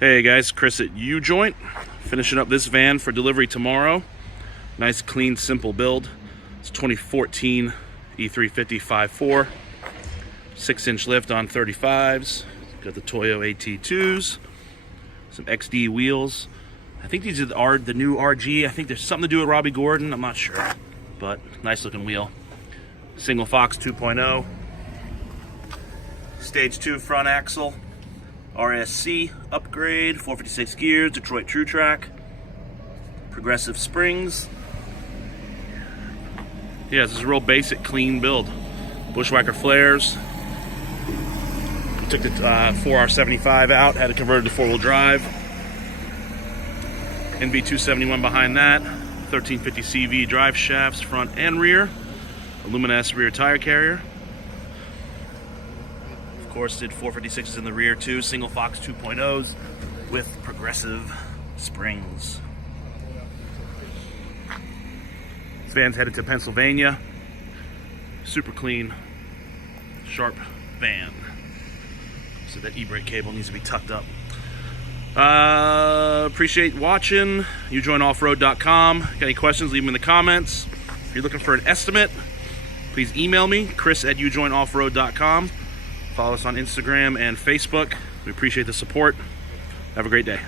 Hey guys, Chris at Ujoint, finishing up this van for delivery tomorrow. Nice, clean, simple build. It's 2014 E350 5.4, 6-inch lift on 35s. Got the Toyo AT2s, some XD wheels. I think these are the new RG. I think there's something to do with Robbie Gordon. I'm not sure, but nice looking wheel. Single Fox 2.0, stage 2 front axle. RSC upgrade, 456 gears, Detroit True Track, progressive springs. Yeah, this is a real basic, clean build. Bushwacker flares. Took the 4R75 out, had it converted to 4-wheel drive. NV271 behind that. 1350 CV drive shafts, front and rear. Aluminess rear tire carrier. Of course, did 456s in the rear too, single Fox 2.0s with progressive springs. This van's headed to Pennsylvania. Super clean, sharp van. So that e-brake cable needs to be tucked up. Appreciate watching. Ujointoffroad.com. Got any questions, leave them in the comments. If you're looking for an estimate, please email me, Chris at Ujointoffroad.com. Follow us on Instagram and Facebook. We appreciate the support. Have a great day.